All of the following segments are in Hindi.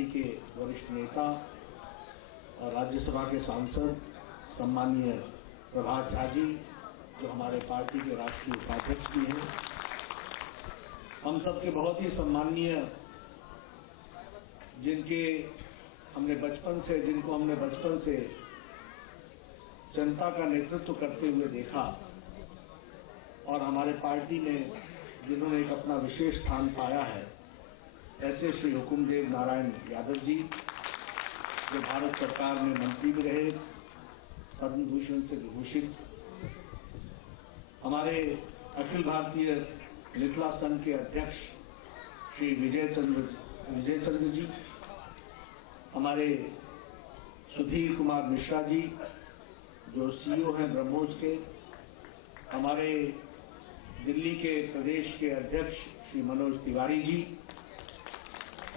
पार्टी के वरिष्ठ नेता और राज्यसभा के सांसद सम्माननीय प्रभात झा जी, जो हमारे पार्टी के राष्ट्रीय उपाध्यक्ष भी हैं, हम सबके बहुत ही सम्माननीय जिनको हमने बचपन से जनता का नेतृत्व करते हुए देखा और हमारे पार्टी में जिन्होंने एक अपना विशेष स्थान पाया है, ऐसे श्री हुकुमदेव नारायण यादव जी, जो भारत सरकार में मंत्री भी रहे, पद्म भूषण से विभूषित, हमारे अखिल भारतीय मिथिला संघ के अध्यक्ष श्री विजय चंद्र जी, हमारे सुधीर कुमार मिश्रा जी, जो सीईओ हैं ब्रह्मोस के, हमारे दिल्ली के प्रदेश के अध्यक्ष श्री मनोज तिवारी जी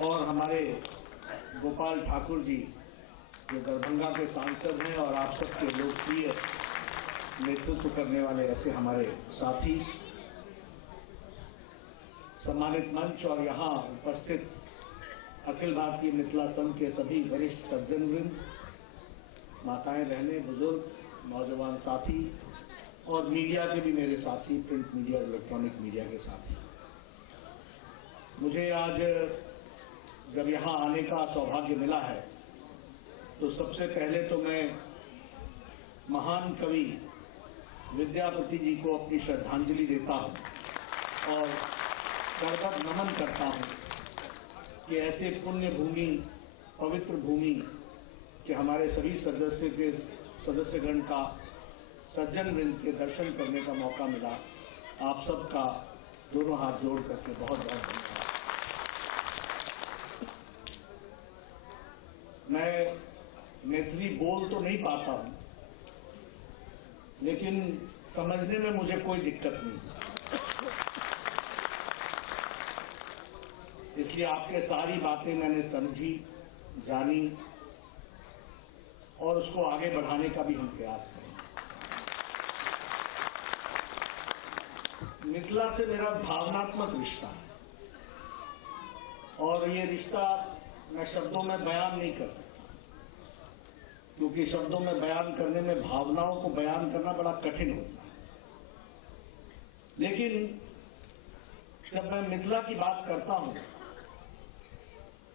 और हमारे गोपाल ठाकुर जी, जो दरभंगा के सांसद हैं और आप सबके लोकप्रिय नेतृत्व करने वाले ऐसे हमारे साथी, सम्मानित मंच और यहाँ उपस्थित अखिल भारतीय मिथिला संघ के सभी वरिष्ठ सज्जनवृंद, माताएं, बहनें, बुजुर्ग, नौजवान साथी और मीडिया के भी मेरे साथी, प्रिंट मीडिया और इलेक्ट्रॉनिक मीडिया के साथी, मुझे आज जब यहाँ आने का सौभाग्य मिला है तो सबसे पहले तो मैं महान कवि विद्यापति जी को अपनी श्रद्धांजलि देता हूँ और करतब नमन करता हूँ कि ऐसे पुण्य भूमि, पवित्र भूमि कि हमारे सभी सदस्यगण का सज्जनवृंद के दर्शन करने का मौका मिला। आप सबका दोनों हाथ जोड़ करके बहुत बहुत धन्यवाद। मैं मैथिली बोल तो नहीं पाता हूं, लेकिन समझने में मुझे कोई दिक्कत नहीं, इसलिए आपके सारी बातें मैंने समझी, जानी और उसको आगे बढ़ाने का भी हम प्रयास करें। मिथिला से मेरा भावनात्मक रिश्ता है और ये रिश्ता मैं शब्दों में बयान नहीं कर सकता, क्योंकि शब्दों में बयान करने में भावनाओं को बयान करना बड़ा कठिन होता है। लेकिन जब मैं मिथिला की बात करता हूं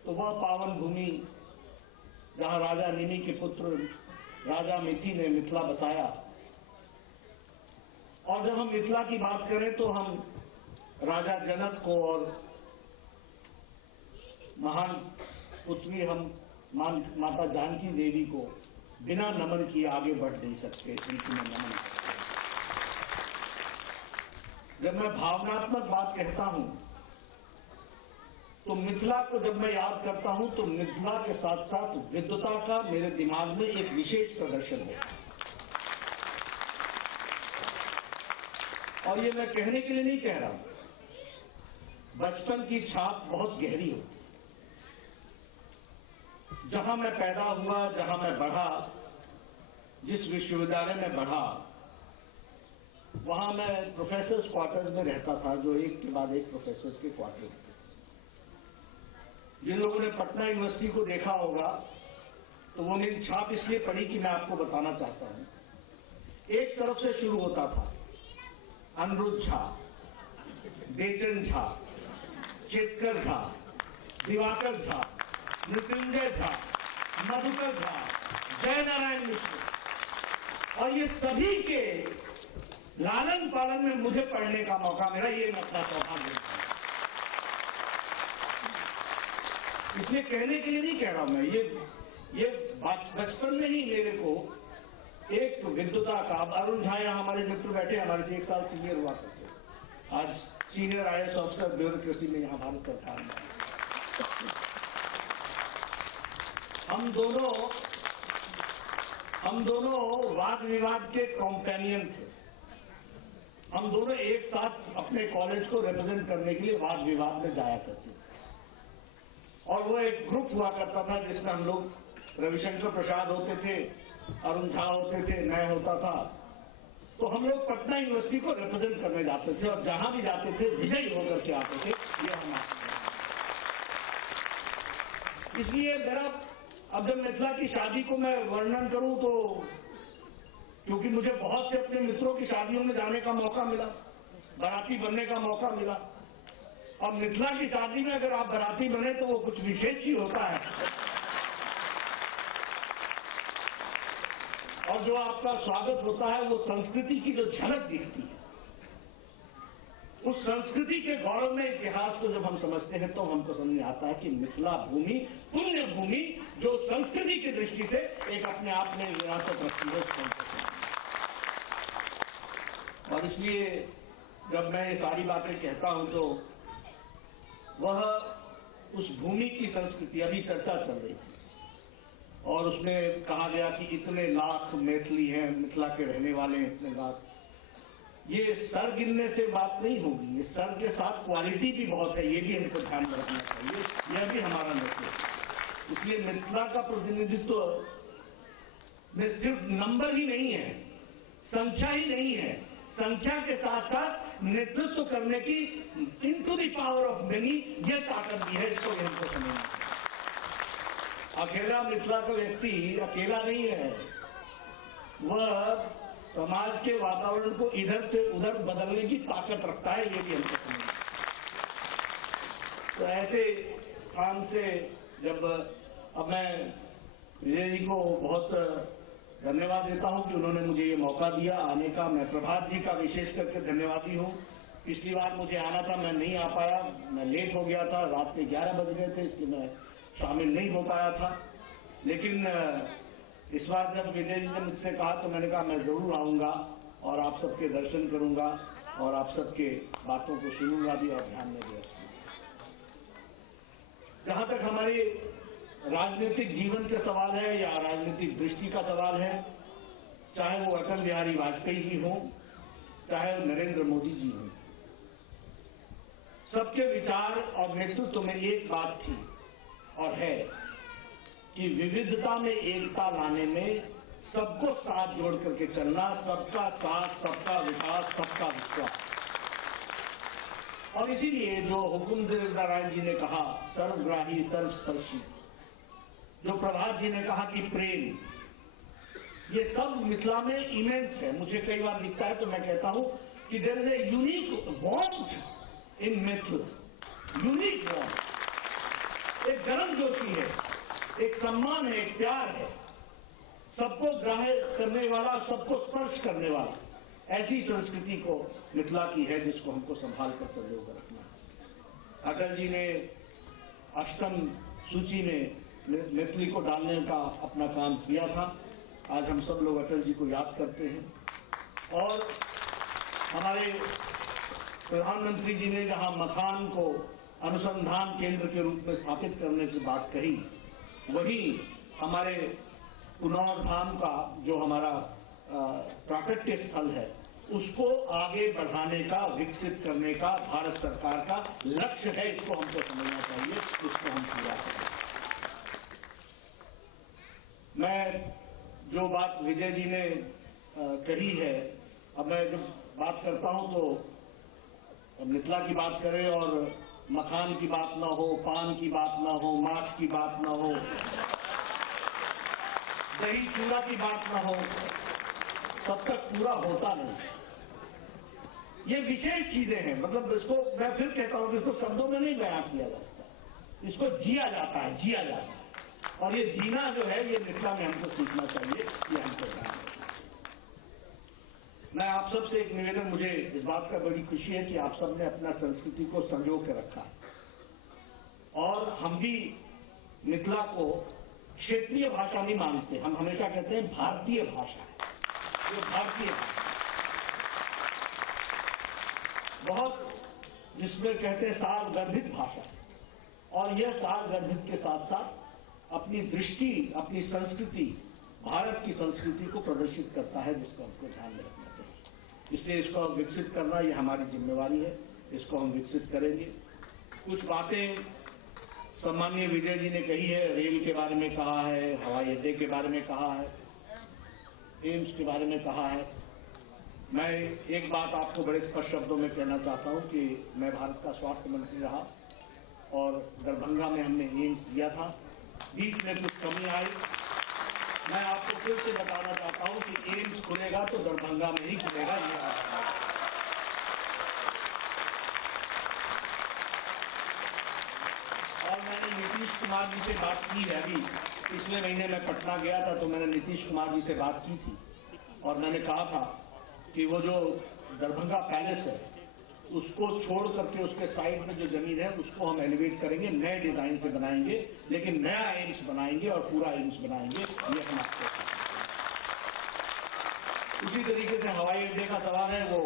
तो वह पावन भूमि जहां राजा निमि के पुत्र राजा मिथि ने मिथिला बसाया, और जब हम मिथिला की बात करें तो हम राजा जनक को और महान पुत्री हम माता जानकी देवी को बिना नमन किए आगे बढ़ नहीं सकते, इनकी मैं नमन करता हूं। जब मैं भावनात्मक बात कहता हूं तो मिथिला को जब मैं याद करता हूं तो मिथिला के साथ साथ विद्वता का मेरे दिमाग में एक विशेष प्रदर्शन है। और ये मैं कहने के लिए नहीं कह रहा हूं, बचपन की छाप बहुत गहरी होती है। जहां मैं पैदा हुआ, जहां मैं बढ़ा, जिस विश्वविद्यालय में बढ़ा, वहां मैं प्रोफेसर्स क्वार्टर्स में रहता था, जो एक के बाद एक प्रोफेसर्स के क्वार्टर थे। जिन लोगों ने पटना यूनिवर्सिटी को देखा होगा तो वो मेरी छाप इसलिए पड़ी कि मैं आपको बताना चाहता हूं। एक तरफ से शुरू होता था अनिरुद्ध झा, बेचन झा, चेतकर झा, दिवाकर झा, मृत्युंजय झा, मधुकर झा, जय नारायण मिश्र, और ये सभी के लालन पालन में मुझे पढ़ने का मौका मिला। ये मेरा सौभाग्य है। इसलिए कहने के लिए नहीं कह रहा हूं मैं, ये बचपन में ही मेरे को एक विद्वता का, अब अरुण झा यहां हमारे मित्र बैठे, हमारे से 1 साल सीनियर हुआ करते, आज सीनियर आईएएस ऑफिसर ब्यूरोक्रेसी में यहां भारत सरकार में। हम दोनों वाद विवाद के कॉम्पेनियन थे। हम दोनों एक साथ अपने कॉलेज को रिप्रेजेंट करने के लिए वाद विवाद में जाया करते थे, और वो एक ग्रुप हुआ करता था जिसमें हम लोग रविशंकर प्रसाद होते थे, अरुण झा होते थे, मैं होता था। तो हम लोग पटना यूनिवर्सिटी को रिप्रेजेंट करने जाते थे और जहां भी जाते थे विजयी होकर के आते थे। ये हम इसलिए मेरा अब जब मिथिला की शादी को मैं वर्णन करूं तो क्योंकि मुझे बहुत से अपने मित्रों की शादियों में जाने का मौका मिला, बाराती बनने का मौका मिला। अब मिथिला की शादी में अगर आप बाराती बने तो वो कुछ विशेष ही होता है। और जो आपका स्वागत होता है वो संस्कृति की जो झलक दिखती है, उस संस्कृति के गौरव में इतिहास को जब हम समझते हैं तो हमको समझ में आता है कि मिथिला भूमि पुण्य भूमि जो संस्कृति की दृष्टि से एक अपने आप में विरासत रखती है। और इसलिए जब मैं ये सारी बातें कहता हूं तो वह उस भूमि की संस्कृति, अभी चर्चा चल रही थी और उसमें कहा गया कि इतने लाख मैथिली हैं, मिथिला के रहने वाले हैं इतने लाख। ये सर गिनने से बात नहीं होगी, ये सर के साथ क्वालिटी भी बहुत है, ये भी हमको ध्यान में रखना चाहिए। यह भी हमारा लक्ष्य है। इसलिए मिथिला का प्रतिनिधित्व में सिर्फ नंबर ही नहीं है, संख्या ही नहीं है, संख्या के साथ साथ नेतृत्व करने की into the power of many ये ताकत भी है। इसको हमको समझना है। अकेला मिथिला का व्यक्ति अकेला नहीं है, वह समाज के वातावरण को इधर से उधर बदलने की ताकत रखता है, ये भी हमको समझना है। तो ऐसे काम से जब अब मैं विजय जी को बहुत धन्यवाद देता हूं कि उन्होंने मुझे ये मौका दिया आने का। मैं प्रभात जी का विशेष करके धन्यवादी हूं। पिछली बार मुझे आना था, मैं नहीं आ पाया, मैं लेट हो गया था, रात के 11 बज गए थे, इसलिए मैं शामिल नहीं हो पाया था। लेकिन इस बार जब विजय जी ने मुझसे कहा तो मैंने कहा मैं जरूर आऊंगा और आप सबके दर्शन करूंगा और आप सबके बातों को सुनूंगा भी और ध्यान में भी रखूंगा। जहां तक हमारे राजनीतिक जीवन के सवाल है या राजनीतिक दृष्टि का सवाल है, चाहे वो अटल बिहारी वाजपेयी जी हो, चाहे वो नरेंद्र मोदी जी हो, सबके विचार और नेतृत्व में एक बात थी और है कि विविधता में एकता लाने में सबको साथ जोड़ करके चलना, सबका साथ, सबका विकास, सबका विश्वास। और इसीलिए जो हुकुमदेव नारायण जी ने कहा सर्वग्राही सर्वस्पर्शी, जो प्रभात जी ने कहा कि प्रेम, ये सब मिथिला में इमेंस है। मुझे कई बार दिखता है तो मैं कहता हूं कि there is a unique warmth in Mithila, unique warmth, एक गर्म ज्योति है, एक सम्मान है, एक प्यार है, सबको ग्राह्य करने वाला, सबको स्पर्श करने वाला, ऐसी संस्कृति को मिथिला की है जिसको हमको संभाल कर संजो कर रखना है। अटल जी ने अष्टम सूची में मैथिली को डालने का अपना काम किया था। आज हम सब लोग अटल जी को याद करते हैं। और हमारे प्रधानमंत्री जी ने जहां मखान को अनुसंधान केंद्र के रूप में स्थापित करने की बात कही, वही हमारे कुनौर धाम का जो हमारा प्राकट्य स्थल है, उसको आगे बढ़ाने का, विकसित करने का भारत सरकार का लक्ष्य है। इसको हमको समझना चाहिए, इसको हम पूरा करें। मैं जो बात विजय जी ने कही है, अब मैं जब बात करता हूं तो मिथिला की बात करें और मखान की बात ना हो, पान की बात ना हो, माछ की बात ना हो, दही चूड़ा की बात ना हो, तब तक पूरा होता नहीं। ये विशेष चीजें हैं, मतलब इसको मैं फिर कहता हूं कि इसको शब्दों में नहीं बयां किया जा सकता, इसको जिया जाता है, जिया जाता है। और ये जीना जो है ये मिथिला में हमको सीखना चाहिए, ये हमको ध्यान रखना। मैं आप सबसे एक निवेदन, मुझे इस बात का बड़ी खुशी है कि आप सबने अपना संस्कृति को संजो के रखा और हम भी मिथिला को क्षेत्रीय भाषा नहीं मानते। हम हमेशा कहते हैं भारतीय भाषा, ये भारतीय भाषा बहुत, जिसमें कहते हैं सारगर्भित भाषा, और यह सारगर्भित के साथ साथ अपनी दृष्टि, अपनी संस्कृति, भारत की संस्कृति को प्रदर्शित करता है, जिसको हमको ध्यान में रखना चाहिए। इसलिए इसको विकसित करना ये हमारी जिम्मेवारी है, इसको हम विकसित करेंगे। कुछ बातें सम्माननीय विजय जी ने कही है, रेल के बारे में कहा है, हवाई अड्डे के बारे में कहा है, एम्स के बारे में कहा है। मैं एक बात आपको बड़े स्पष्ट शब्दों में कहना चाहता हूं कि मैं भारत का स्वास्थ्य मंत्री रहा और दरभंगा में हमने एम्स दिया था बीच में कुछ कमी आई। मैं आपको फिर से बताना चाहता हूं कि एम्स खुलेगा तो दरभंगा में ही खुलेगा, ये और मैंने नीतीश कुमार जी से बात की है। अभी पिछले महीने मैं पटना गया था तो मैंने नीतीश कुमार जी से बात की थी और मैंने कहा था कि वो जो दरभंगा पैलेस है उसको छोड़ करके उसके साइड में जो जमीन है उसको हम एलिवेट करेंगे, नए डिजाइन से बनाएंगे, लेकिन नया एम्स बनाएंगे और पूरा एम्स बनाएंगे, ये हम आपको। उसी तरीके से हवाई अड्डे का सवाल है, वो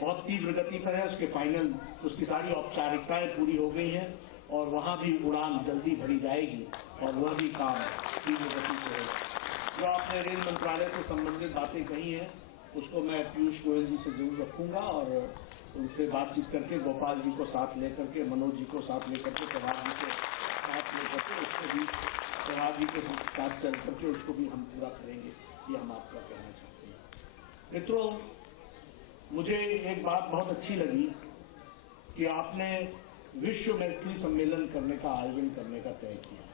बहुत तीव्र गति पर है, उसके फाइनल उसकी सारी औपचारिकताएं पूरी हो गई हैं और वहां भी उड़ान जल्दी भरी जाएगी और वह भी काम तीव्र गति से होगा। जो आपने रेल मंत्रालय से संबंधित बातें कही हैं उसको मैं पीयूष गोयल जी से जरूर रखूंगा और उनसे बातचीत करके गोपाल जी को साथ लेकर के, मनोज जी को साथ लेकर के, प्रभात जी को साथ लेकर के, उसको भी प्रभात जी के साथ चल करके उसको भी हम पूरा करेंगे, ये हम आपका कहना चाहते हैं। मित्रों, मुझे एक बात बहुत अच्छी लगी कि आपने विश्व मैत्री सम्मेलन करने का आयोजन करने का तय किया।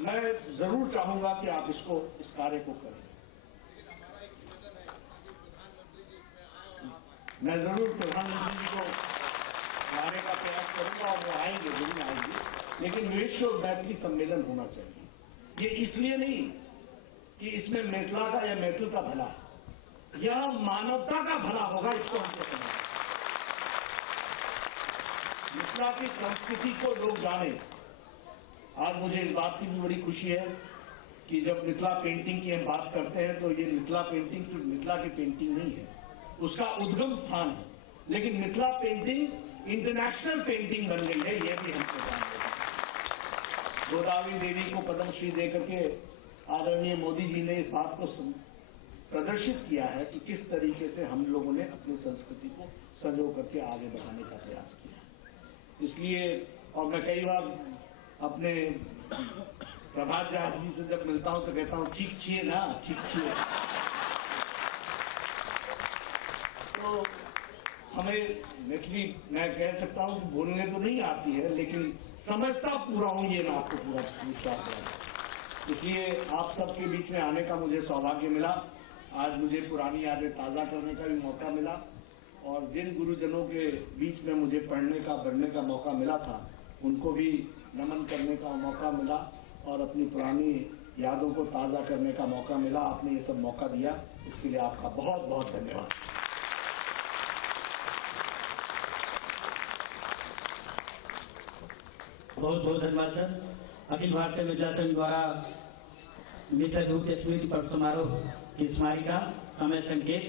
मैं जरूर चाहूंगा कि आप इस कार्य को करें। मैं जरूर प्रधानमंत्री जी को लाने का प्रयास करूंगा और वो आएंगे, जरूर आएंगे, लेकिन विश्व मैत्री सम्मेलन होना चाहिए। ये इसलिए नहीं कि इसमें मैथिला का या मैथिल का भला, यह मानवता का भला होगा, इसको हमको समझना। मिथिला की संस्कृति को लोग जाने। आज मुझे इस बात की भी बड़ी खुशी है कि जब मिथिला पेंटिंग की हम बात करते हैं तो ये मिथिला पेंटिंग सिर्फ मिथिला की पेंटिंग नहीं है, उसका उद्गम स्थान है, लेकिन मिथिला पेंटिंग इंटरनेशनल पेंटिंग बन गई है, ये भी हमको जानते हैं। गोदावरी देवी को पद्मश्री देकर के आदरणीय मोदी जी ने इस बात को प्रदर्शित किया है कि किस तरीके से हम लोगों ने अपनी संस्कृति को संजो करके आगे बढ़ाने का प्रयास किया। इसलिए और मैं कई बार अपने प्रभात जी से जब मिलता हूं तो कहता हूं ठीक छिए ना, ठीक छिए। तो हमें मैथिली मैं कह सकता हूं कि बोलने तो नहीं आती है, लेकिन समझता पूरा हूं, ये मैं आपको पूरा विश्वास है। इसलिए आप सबके बीच में आने का मुझे सौभाग्य मिला। आज मुझे पुरानी यादें ताज़ा करने का भी मौका मिला और जिन गुरुजनों के बीच में मुझे पढ़ने का, बढ़ने का मौका मिला था, उनको भी नमन करने का मौका मिला और अपनी पुरानी यादों को ताज़ा करने का मौका मिला। आपने ये सब मौका दिया, इसके लिए आपका बहुत बहुत धन्यवाद। बहुत बहुत धन्यवाद सर। अखिल भारतीय मिथिला संघ द्वारा मिथिला दूत स्मृति पर्व समारोह की स्मारिका समय संकेत